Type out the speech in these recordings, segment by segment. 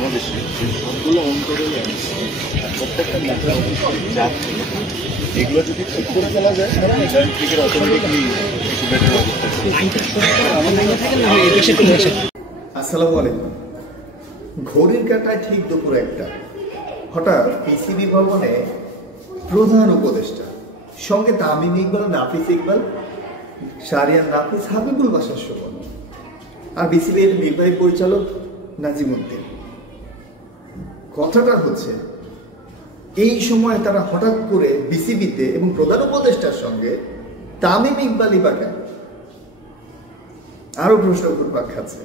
বাংলাদেশে যে সবগুলো অঞ্চলেই আছে প্রত্যেকটা জাত এগুলো যদি ঠিক করে ফেলা যায় তাহলে ক্রিকেট অটোমেটিকলি একটু বেটার অবস্থা। আসসালামু আলাইকুম। ঘড়ির কাঁটায় ঠিক দুপুর একটা হঠাৎ পিসিবি ভবনে প্রধান উপদেষ্টা সঙ্গে তামিম ইকবাল, নাফিস ইকবাল, শাহরিয়ার নাফিস, হাবিবুল বাশার সুমন আর বিসিবির নির্বাহী পরিচালক নাজিমুদ্দিন। কথাটা হচ্ছে এই সময় তারা হঠাৎ করে বিসিবিতে এবং প্রধান উপদেষ্টার সঙ্গে তামিম ইকবালই বা কেন? আরো প্রশ্ন ঘুরপাক খাচ্ছে।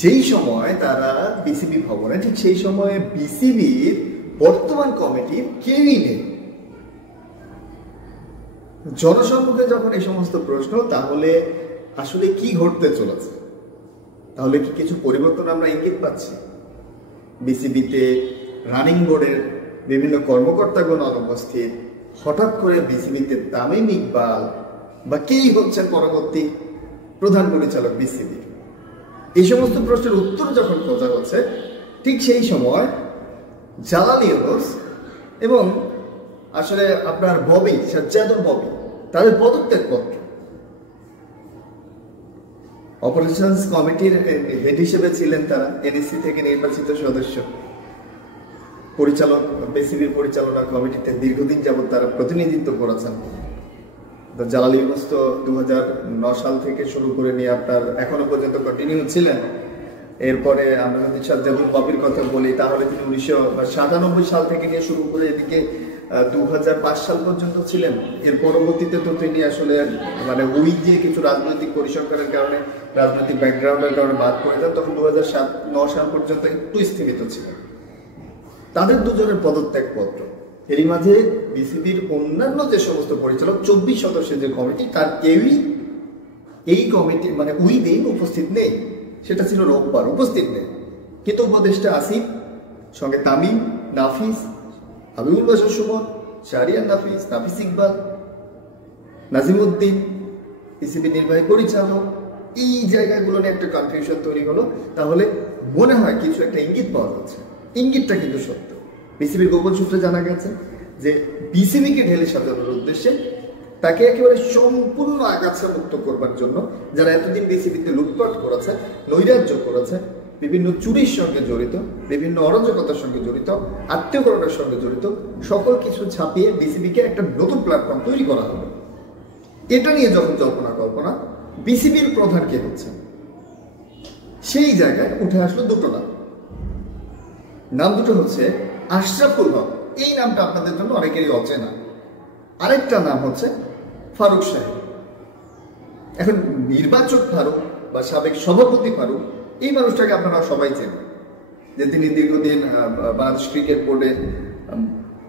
যেই সময় তারা বিসিবি ভবনে, ঠিক সেই সময়ে বিসিবির বর্তমান কমিটির কেউই নেই। জনসম্মুখে যখন এই সমস্ত প্রশ্ন, তাহলে আসলে কি ঘটতে চলেছে? তাহলে কি কিছু পরিবর্তন আমরা ইঙ্গিত পাচ্ছি? বিসিবিতে রানিং বোর্ডের বিভিন্ন কর্মকর্তাগণ অনুপস্থিত, হঠাৎ করে বিসিবিতে তামিম ইকবাল বা কেই হচ্ছেন পরবর্তী প্রধান পরিচালক বিসিবি। এই সমস্ত প্রশ্নের উত্তর যখন খোঁজা হচ্ছে, ঠিক সেই সময় জালাল ইউনুস এবং আসলে আপনার ববি, সাজ্জাদুল ববি, তাদের পদত্যাগপত্র অপারেশনস কমিটির হেড হিসেবে ছিলেন তারা, এনএসসি থেকে নির্বাচিত সদস্য, পরিচালক, বিসিবির পরিচালনা কমিটিতে দীর্ঘদিন যাবৎ তারা প্রতিনিধিত্ব করেছেন। জালাল ইউনুস তো 2009 সাল থেকে শুরু করে নিয়ে আপনার এখনো পর্যন্ত কন্টিনিউ ছিলেন। এরপরে আমরা যদি সাজ্জাদুল ববির কথা বলি, তাহলে তিনি 1997 সাল থেকে নিয়ে শুরু করে এদিকে 2005 সাল পর্যন্ত ছিলেন। এর পরবর্তীতে তো তিনি আসলে মানে ওই যে কিছু রাজনৈতিক পরিসংখ্যানের কারণে, রাজনৈতিক ব্যাকগ্রাউন্ডের কারণে বাদ পড়ে যান, তখন 2009 সাল পর্যন্ত একটু স্থগিত ছিলেন। তাদের দুজনের পদত্যাগপত্র, এরই মাঝে বিসিবির অন্যান্য যে সমস্ত পরিচালক 24 সদস্যের যে কমিটি, তার কেউই এই কমিটি মানে ওই দিন উপস্থিত নেই। সেটা ছিল রোববার, উপস্থিত নেই। কিন্তু উপদেষ্টা আসিফ সঙ্গে তামিম, নাফিস, হাবিবুল বাশার সুমন, শাহরিয়ার নাফিস, নাফিস ইকবাল, নাজিমুদ্দিন, বিসিবি নির্বাহী পরিচালক, এই জায়গাগুলো নিয়ে একটা কনফিউশন তৈরি হলো। তাহলে মনে হয় কিছু একটা ইঙ্গিত পাওয়া যাচ্ছে। ইঙ্গিতটা কিন্তু সত্য। বিসিবির গোপন সূত্রে জানা গেছে যে বিসিবিকে ঢেলে সাজানোর উদ্দেশ্যে তাকে একেবারে সম্পূর্ণ আগাছা মুক্ত করবার জন্য, যারা এতদিন বিসিবিতে লুটপাট করেছে, নৈরাজ্য করেছে, বিভিন্ন চুরির সঙ্গে জড়িত, বিভিন্ন অরাজকতার সঙ্গে জড়িত, আত্মীয়করণের সঙ্গে জড়িত, সকল কিছু ছাপিয়ে বিসিবিকে একটা নতুন প্ল্যাটফর্ম তৈরি করা হবে। এটা নিয়ে যখন কল্পনা বিসিবির প্রধান কে হচ্ছে, সেই জায়গায় উঠে আসলো দুটো নাম দুটো হচ্ছে আশরাফুল হক। এই নামটা আপনাদের জন্য অনেকেরই অচেনা। আরেকটা নাম হচ্ছে ফারুক সাহেব। এখন নির্বাচক ফারুক বা সাবেক সভাপতি ফারুক, এই মানুষটাকে আপনারা সবাই চেনেন, যে তিনি দীর্ঘদিন বাংলাদেশ ক্রিকেট বোর্ডে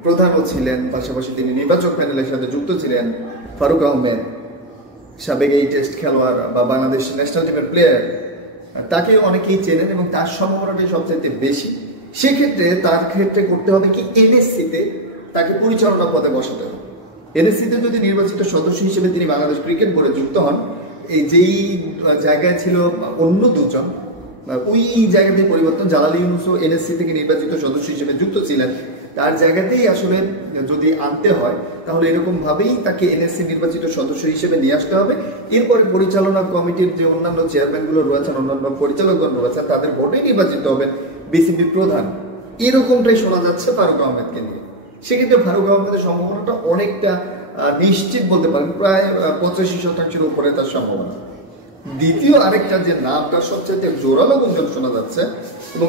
প্রধানও ছিলেন, পাশাপাশি তিনি নির্বাচক প্যানেলের সাথে যুক্ত ছিলেন। ফারুক আহমেদ, সাবেক এই টেস্ট খেলোয়াড় বা বাংলাদেশ ন্যাশনাল টিমের প্লেয়ার, তাকে অনেকেই চেনেন এবং তার সম্ভাবনাটাই সবচেয়ে বেশি। সেক্ষেত্রে তার ক্ষেত্রে করতে হবে কি, এনএসসিতে তাকে পরিচালনা পদে বসাতে হবে। এনএসসিতে যদি নির্বাচিত সদস্য হিসেবে তিনি বাংলাদেশ ক্রিকেট বোর্ডে যুক্ত হন, এই যেই জায়গায় ছিল অন্য দুজন, ওই জায়গাতে পরিবর্তন, জালাল ইউনুসও এনএসসি থেকে নির্বাচিত সদস্য হিসেবে যুক্ত ছিলেন, তার জায়গাতেই আসলে যদি আনতে হয়, তাহলে এরকম ভাবেই তাকে এনএসসি নির্বাচিত সদস্য হিসেবে নিয়ে আসতে হবে। এরপরে পরিচালনা কমিটির যে অন্যান্য চেয়ারম্যানগুলো রয়েছেন, অন্যান্য পরিচালকগণ রয়েছেন, তাদের ভোটে নির্বাচিত হবে বিসিবি প্রধান। এরকমটাই শোনা যাচ্ছে ফারুক আহমেদকে নিয়ে। সেক্ষেত্রে ফারুক আহমেদের সম্ভাবনাটা অনেকটা নিশ্চিত বলতে পারেন, প্রায় 85% উপরে তার সম্ভাবনা। দ্বিতীয় আরেকটা যে নামটা সবচেয়ে জোরালো গুঞ্জন শোনা যাচ্ছে, এবং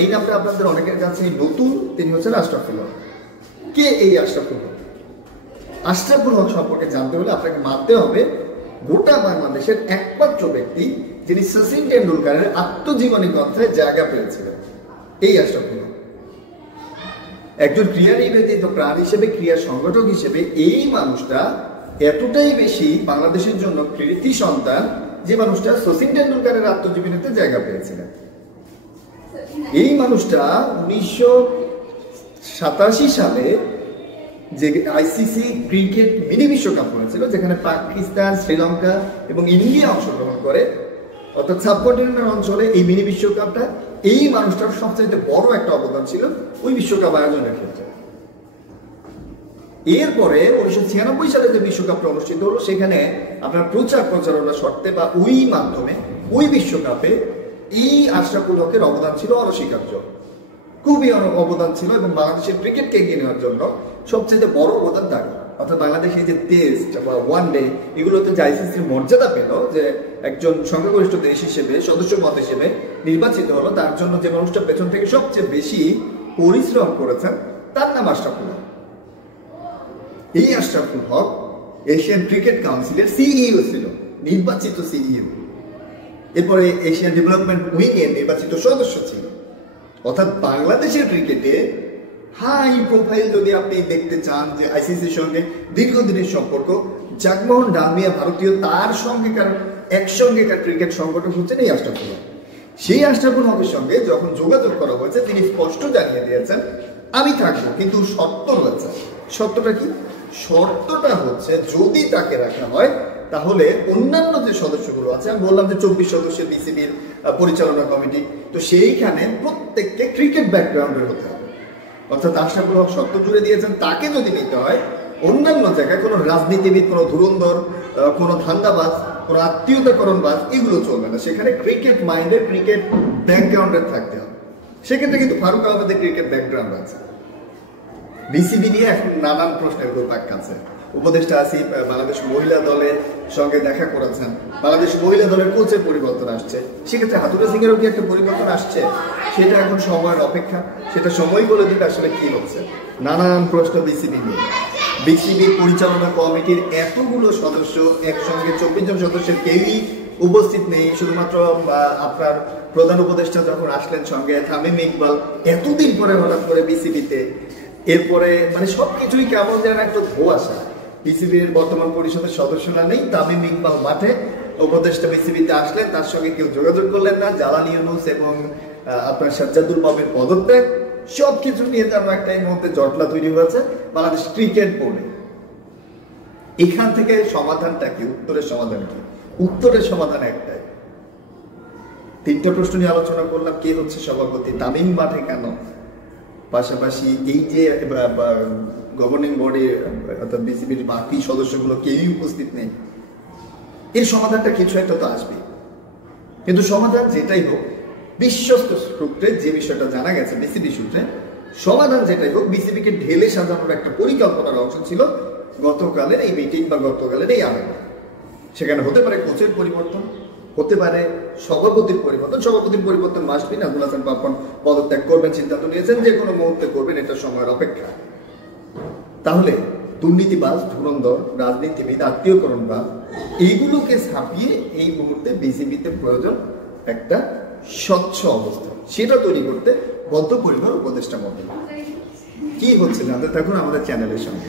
এই নামটা আপনাদের অনেকের কাছে নতুন, তিনি হচ্ছেন আশরাফুল হক। কে এই আশরাফুল হক? আশরাফুল হক সম্পর্কে জানতে হলে আপনাকে মানতে হবে গোটা বাংলাদেশের একমাত্র ব্যক্তি যিনি সচিন টেন্ডুলকারের আত্মজীবনী গ্রন্থে জায়গা পেয়েছিলেন, এই আশরাফুল হক। একজন ক্রীড়া নিবেদিত প্রাণ হিসেবে, ক্রীড়া সংগঠক হিসেবে এই মানুষটা এতটাই বেশি বাংলাদেশের জন্য কৃতি সন্তান, যে মানুষটা সচিন টেন্ডুলকারের আত্মজীবনীতে জায়গা পেয়েছিলেন। এই মানুষটা 1987 সালে যে আইসিসি ক্রিকেট মিনি বিশ্বকাপ হয়েছিল, যেখানে পাকিস্তান, শ্রীলঙ্কা এবং ইন্ডিয়া অংশগ্রহণ করে, অর্থাৎ সাবকন্টিনেন্টাল অঞ্চলে এই মিনি বিশ্বকাপটা এই মানুষটার সবচাইতে বড় একটা অবদান ছিল ওই বিশ্বকাপ আয়োজনের ক্ষেত্রে। এরপরে 1996 সালে যে বিশ্বকাপটা অনুষ্ঠিত হলো, সেখানে আপনার প্রচারণা শর্তে বা ওই মাধ্যমে ওই বিশ্বকাপে এই আশরাফুল হকের অবদান ছিল অনস্বীকার্য, খুবই অবদান ছিল, এবং বাংলাদেশের ক্রিকেটকে এগিয়ে নেওয়ার জন্য সবচেয়ে বড় অবদান তার। অর্থাৎ বাংলাদেশের যে টেস্ট বা ওয়ান ডে এগুলোতে যে আইসিসির মর্যাদা পেল, যে একজন সংখ্যাগরিষ্ঠ দেশ হিসেবে সদস্য মত হিসেবে নির্বাচিত হলো, তার জন্য যে মানুষটা পেছন থেকে সবচেয়ে বেশি পরিশ্রম করেছেন তার নাম আশরাফুল হক। এই আশরাফুল হক এশিয়ান ক্রিকেট কাউন্সিলের সিইও ছিল, নির্বাচিত সিইও। এরপরে এশিয়ান ডেভেলপমেন্ট উইং এর নির্বাচিত সদস্য ছিল। অর্থাৎ বাংলাদেশের ক্রিকেটে হাই প্রোফাইল যদি আপনি দেখতে চান, যে আইসিসির সঙ্গে দীর্ঘদিনের সম্পর্ক, জাগমোহন ডালমিয়া ভারতীয়, তার সঙ্গে একসঙ্গেকার ক্রিকেট সংগঠন হচ্ছেন এই আশরাফুল হক। সেই আশরাফুল হকের সঙ্গে যখন যোগাযোগ করা হয়েছে, তিনি স্পষ্ট জানিয়ে দিয়েছেন আমি থাকবো, কিন্তু শর্ত রয়েছে। শর্তটা কি? শর্তটা হচ্ছে যদি তাকে রাখা হয় তাহলে অন্যান্য যে সদস্যগুলো আছে, আমি বললাম যে 24 সদস্যের বিসিবির পরিচালনা কমিটি, তো সেইখানে প্রত্যেককে ক্রিকেট ব্যাকগ্রাউন্ডের হতে হবে। অর্থাৎ আশরাফুল হক শর্ত জুড়ে দিয়েছেন, তাকে যদি নিতে হয় অন্যান্য জায়গায় কোনো রাজনীতিবিদ, কোনো ধুরন্ধর, কোনো ধান্দাবাজ, কোনো আত্মীয়তাকরণবাজ এগুলো চলবে না। সেখানে ক্রিকেট মাইন্ডের, ক্রিকেট ব্যাকগ্রাউন্ডের থাকতে হবে। সেক্ষেত্রে কিন্তু ফারুক আহমেদের ক্রিকেট ব্যাকগ্রাউন্ড আছে। বিসিবি নিয়ে এখন নানান প্রশ্নের ঘুরপাক খাচ্ছে। উপদেষ্টা আসিফ বাংলাদেশ মহিলা দলের সঙ্গে দেখা করেছেন, বাংলাদেশ মহিলা দলের কোচের পরিবর্তন আসছে, সেক্ষেত্রে হাতুড়া সিং এরও কি একটা পরিবর্তন আসছে? সেটা এখন সময়ের অপেক্ষা, সেটা সময় বলে দিতে আসলে কি হচ্ছে। নানান প্রশ্ন বিসিবি নিয়ে। বিসিবি পরিচালনা কমিটির এতগুলো সদস্য একসঙ্গে 24 জন সদস্যের কেউই উপস্থিত নেই। শুধুমাত্র আপনার প্রধান উপদেষ্টা যখন আসলেন সঙ্গে, তামিম ইকবাল এতদিন পরে হঠাৎ করে বিসিবিতে, এরপরে মানে সবকিছুই কেমন যেন একটা ধোঁয়াশা। বিসিবির বর্তমান পরিষদের সদস্যরা নেই, তামিম ইকবাল মাঠে, উপদেষ্টা বিসিবিতে আসলেন, তার সঙ্গে কেউ যোগাযোগ করলেন না, জালাল ইউনুস এবং আপনার সাজ্জাদুল বাবের পদত্যাগ, সবকিছু নিয়ে তার একটা এই মুহূর্তে জটলা তৈরি হয়েছে বাংলাদেশ ক্রিকেট বোর্ডে। এখান থেকে সমাধানটা কি? উত্তরের সমাধান কি? উত্তরের সমাধান একটাই। 3টা প্রশ্ন নিয়ে আলোচনা করলাম। কে হচ্ছে সভাপতি, তামিম মাঠে কেন, পাশাপাশি এই যে গভর্নিং বডি অর্থাৎ বিসিবির বাকি সদস্যগুলো কেউই উপস্থিত নেই, এর সমাধানটা কিছু একটা তো আসবে। কিন্তু সমাধান যেটাই হোক, বিশ্বস্ত সূত্রে যে বিষয়টা জানা গেছে বিসিবি সূত্রে, সমাধান যেটাই হোক বিসিবিকে ঢেলে সাজানোর একটা পরিকল্পনার অংশ ছিল গতকালের এই মিটিং বা গতকালের এই আলোচনা। সেখানে হতে পারে কোচের পরিবর্তন, হতে পারে সভাপতির পরিবর্তন। সভাপতির পরিবর্তন মাস্ট বি। নাজমুল হাসান পাপন পদত্যাগ করবেন, সিদ্ধান্ত নিয়েছেন, যে কোনো মুহূর্তে করবেন, এটা সময়ের অপেক্ষা। তাহলে দুর্নীতিবাজ, ধুরন্ধর, রাজনীতিবিদ, আত্মীয়করণবাদ এইগুলোকে ছাপিয়ে এই মুহূর্তে বিসিবিতে প্রয়োজন একটা স্বচ্ছ অবস্থা। সেটা তৈরি করতে বদ্ধপরিকর উপদেষ্টা মণ্ডলী। কি হচ্ছে জানতে থাকুন আমাদের চ্যানেলের সঙ্গে।